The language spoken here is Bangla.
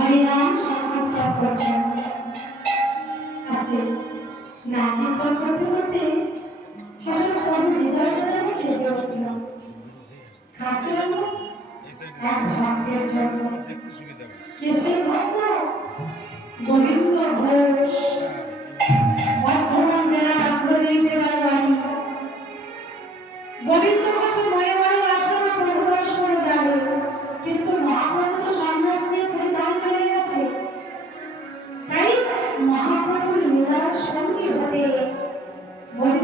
হরিনাম সংকীর্তন করছেন। আজকে নাম কীর্তন করতে করতে হঠাৎ প্রভু হৃদয়টা যেন কেঁদে উঠল। কার জন্য? এক ভক্তের জন্য। কে সেই ভক্ত? গোবিন্দ ঘোষ, বর্ধমান জেলা আগ্রদীপের বাড়ি। গোবিন্দ ঘোষের মনে